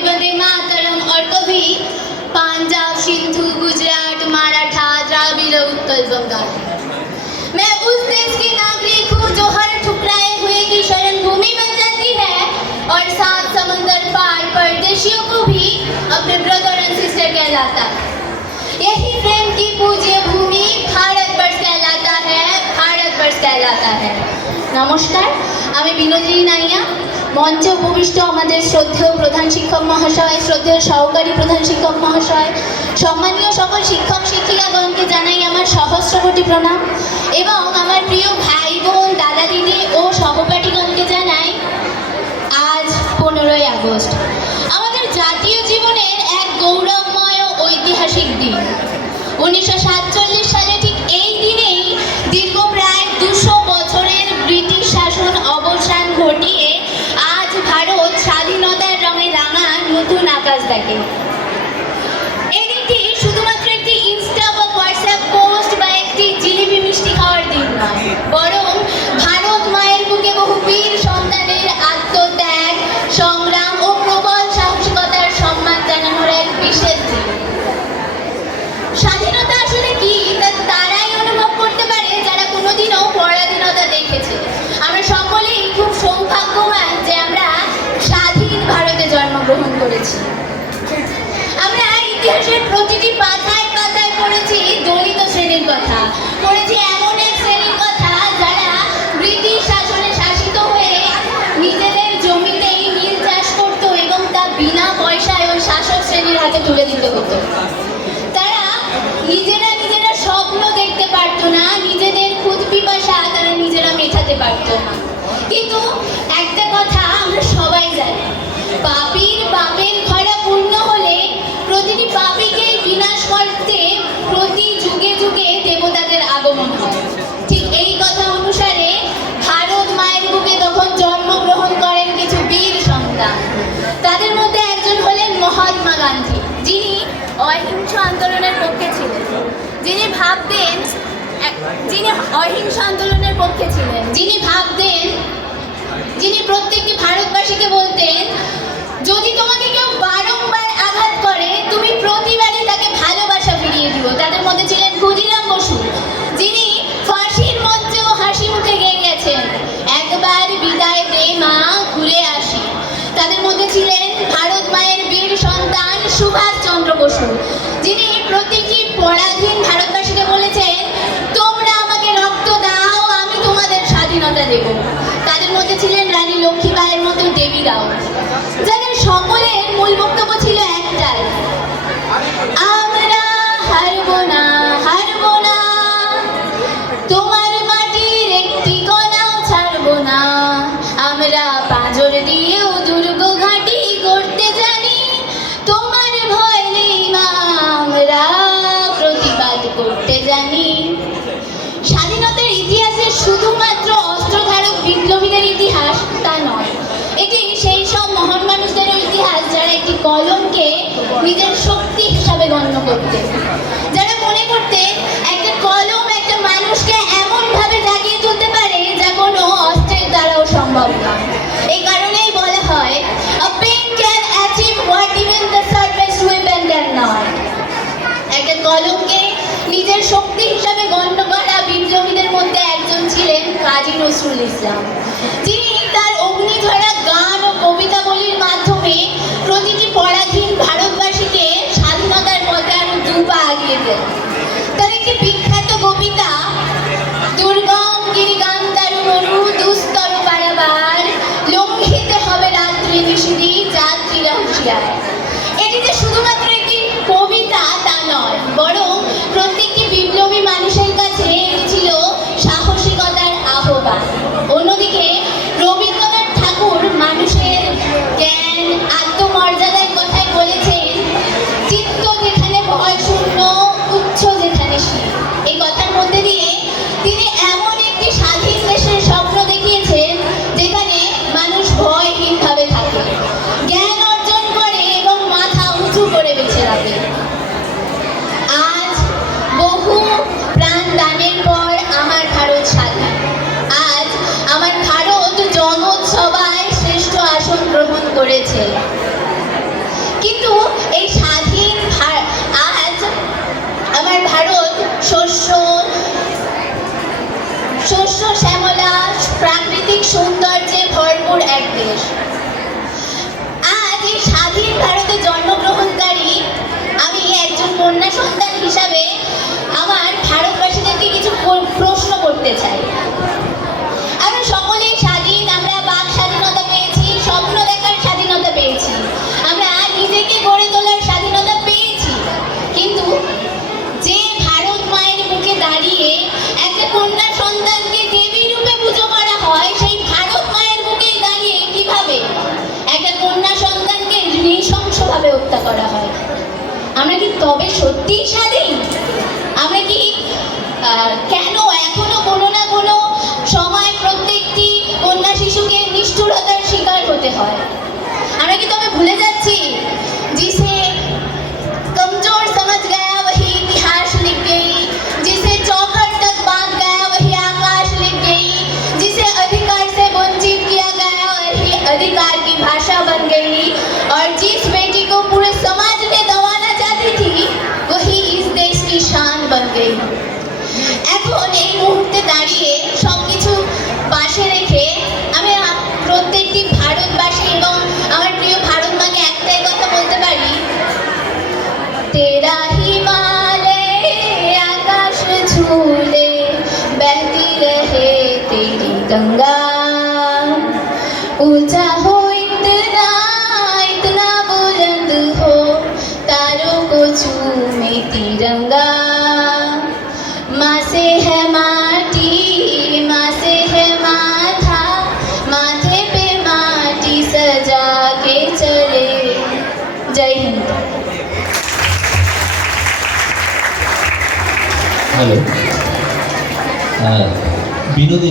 वंदे मातरम और कभी पंजाब सिंधु गुजरात मराठा द्राविड़ उत्कल बंगाल। मैं उस देश की नागरिक हूँ जो हर ठुकराए हुए की शरण भूमि बन जाती है और सात समंदर पार परदेशियों को भी अपने ब्रदर एंड सिस्टर कहलाता है। यही प्रेम की पूज्य भूमि भारतवर्ष कहलाता है, भारतवर्ष कहलाता है। नमस्कार, আমি বিনোদিনী নাইয়া। মঞ্চে উপবিষ্ট আমাদের শ্রদ্ধেয় প্রধান শিক্ষক মহাশয়, শ্রদ্ধেয় সহকারী প্রধান শিক্ষক মহাশয়, সম্মানীয় সকল শিক্ষক শিক্ষিকাগণকে জানাই আমার সহস্র কোটি প্রণাম এবং আমার প্রিয় ভাই বোন, দাদা দিদি ও সহপাঠীগণকে জানাই আজ 15ই আগস্ট আমাদের জাতীয় জীবনের এক গৌরবময় ও ঐতিহাসিক দিন। 1947 সালে ঠিক এই দিনেই দীর্ঘ প্রায় 200 বছরের ব্রিটিশ শাসন অবসান ঘটিয়ে আজ ভারত স্বাধীনতার রঙে রাঙা নতুন আকাশ দেখে। এই দিনটি শুধুমাত্র একটি ইনস্টা বা হোয়াটসঅ্যাপ পোস্ট বা একটি জিলিপি মিষ্টি খাওয়ার দিন নয়, বরং ভারত মায়ের বুকে বহু বীর সন্তানের আত্মত্যাগ, সংগ্রাম ও প্রবল সাহসিকতার সম্মান জানানোর এক বিশেষ দিন। স্বাধীনতা আসলে কি তা তারাই অনুভব করতে পারে যারা কোনোদিনও পরাধীনতা দেখেছে। আমরা সকলেই খুব সৌভাগ্যবান যে আমরা স্বাধীন ভারতে জন্মগ্রহণ করেছি। আমরা ইতিহাসের প্রতিটি পাতায় পাতায় পড়েছি দলিত শ্রেণীর কথা, পড়েছি এমন এক শ্রেণীর কথা যারা ব্রিটিশ শাসনে শাসিত হয়ে নিজেদের জমিতেই নীল চাষ করতো এবং তা বিনা পয়সায় ওই শাসক শ্রেণীর হাতে তুলে দিতে হতো। নিজেরা স্বপ্ন দেখতে পারতো না, নিজেদের খুদ পিপাসা তারা নিজেরা মেটাতে পারতো না। কিন্তু একটা কথা আমরা সবাই জানি, পাপীর পাপের খরা পূর্ণ হলে প্রতিটি পাপীকে বিনাশ করতে প্রতি যুগে যুগে দেবতাদের আগমন হয়। ঠিক এই কথা অনুসারে ভারত মায়ের বুকে তখন জন্মগ্রহণ করেন কিছু বীর সন্তান। তাদের মধ্যে একজন হলেন মহাত্মা গান্ধী, যিনি অহিংস আন্দোলনের পক্ষে ছিলেন, যিনি ভাবতেন যিনি প্রত্যেকটি ভারতবাসীকে বলতেন, যদি তোমাকে কেউ বারংবার আঘাত করে তুমি প্রতিবারই তাকে ভালোবাসা ফিরিয়ে দিও। তাদের মধ্যে ছিলেন ক্ষুদিরাম বসু, যিনি ফাঁসির মঞ্চেও হাসি মুখে গেয়ে গেছেন, একবার বিদায় দে মা ঘুরে আসি। তাদের মধ্যে ছিলেন ভারত মায়ের বীর সন্তান সুভাষ চন্দ্র বসু, যিনি প্রতিটি পরাধীন ভারতবাসীকে বলেছেন, তোমরা আমাকে রক্ত দাও, আমি তোমাদের স্বাধীনতা দেব। তাদের মধ্যে ছিলেন রানী লক্ষ্মীবাইয়ের মতো দেবীরাও, যাদের সকলের মূল বক্তব্য ছিল একটাই, আমরা হারবো না, হারবো না, তোমার মাটির একটি কণাও ছাড়বো না, আমরা পাঁজর দিয়েও দুর্গ ঘাঁটি করতে জানি, তোমার ভয় নেই মা, আমরা প্রতিবাদ করতে জানি। স্বাধীনতার ইতিহাসে শুধুমাত্র অস্ত্রধারক বিপ্লবীদের ইতিহাস তা নয়, এটি সেই সব মহান মানুষদেরও ইতিহাস যারা একটি কলমকে নিজের শক্তি হিসাবে গণ্য করতেন, যারা মনে করতেন একটা কলম একটা মানুষকে এমনভাবে জাগিয়ে তুলতে পারে যা কোনো অস্ত্রের দ্বারাও সম্ভব নয়। এই কারণেই বলা হয় a pen can achieve what even the sharpest weapon cannot। একটা কলমকে নিজের শক্তি হিসাবে গণ্য করা বিপ্লবীদের মধ্যে একজন ছিলেন কাজী নজরুল ইসলাম, যিনি তার অগ্নিঝরা গান ও কবিতাবলীর মাধ্যমে প্রতিটি পরাধীন ভারতবাসীকে স্বাধীনতার পথে আরো দুপা এগিয়ে দেন। তার একটি বিখ্যাত কবিতা, দুর্গম গিরিগান্তারু মরু দুস্তর পারাবার, লঙ্ঘিতে হবে রাত্রি নিশিদি যাত্রীরা হুঁশিয়ার। এটি যে শুধুমাত্র একটি কবিতা তা নয়, বরং প্রত্যেকটি বিপ্লবী মানুষের কাছে এটি ছিল সাহসিকতার আহ্বান। অন্যদিকে রবীন্দ্রনাথ ঠাকুর মানুষের জ্ঞান, আত্মমর্যাদার কথাই বলেছেন, চিত্ত যেখানে ভয় শূন্য, উচ্চ যেখানে শীত। এই কথার মধ্যে দিয়ে তিনি এমন একটি স্বাধীন দেশের স্বপ্ন দেখিয়েছেন যেখানে মানুষ ভয়হীনভাবে থাকে, জ্ঞান অর্জন করে এবং মাথা উঁচু করে বেঁচে রাখে। আজ বহু প্রাণ দানের পর আমার ভারত স্বাধীন। আজ আমার ভারত জগৎ সভায় শ্রেষ্ঠ আসন গ্রহণ করেছে। হিসাবে আমার ভারতবাসীদেরকে কিছু প্রশ্ন করতে চাই। আমরা সকলেই স্বাধীন, আমরা বাক স্বাধীনতা পেয়েছি, স্বপ্ন দেখার স্বাধীনতা পেয়েছি, আমরা নিজেকে গড়ে তোলার স্বাধীনতা পেয়েছি, কিন্তু যে ভারত মায়ের মুখে দাঁড়িয়ে একটা কন্যা সন্তানকে দেবী রূপে পুজো করা হয়, সেই ভারত মায়ের মুখে দাঁড়িয়ে কিভাবে একটা কন্যা সন্তানকে নৃশংসভাবে হত্যা করা হয়? আমরা কি তবে সত্যিই স্বাধীন? আমরা কি কেন এখনো কোনো না কোনো সময় প্রত্যেকটি কন্যা শিশুকে নিষ্ঠুরতার শিকার হতে হয়? আমরা কি তবে ভুলে যাচ্ছি जिसे कमजोर समझ गया वही इतिहास लिख गई, जिसे चौखट तक बांध गया वही आकाश लिख गई, जिसे अधिकार से वंचित किया गया वही अधिकार की भाषा बन गई, और जिस बेटी को पूरे समाज ने दबाना चाहती थी वही इस देश की शान बन गई। এখন এই মুহূর্তে দাঁড়িয়ে সবকিছু পাশে রেখে আমি প্রত্যেকটি ভারতবাসী এবং আমার প্রিয় ভারত মাকে একটাই কথা বলতে পারি, तेरा हिमालय आकाश झूले बहती रहे तेरी गंगा, ऊंचा हो इतना इतना बुलंद हो तारों को चूमे तिरंगा, माँ से है माटी माँ से है माथा, माथे पे माटी सजा के चले। जय हिंद। হ্যালো, বিনোদিনী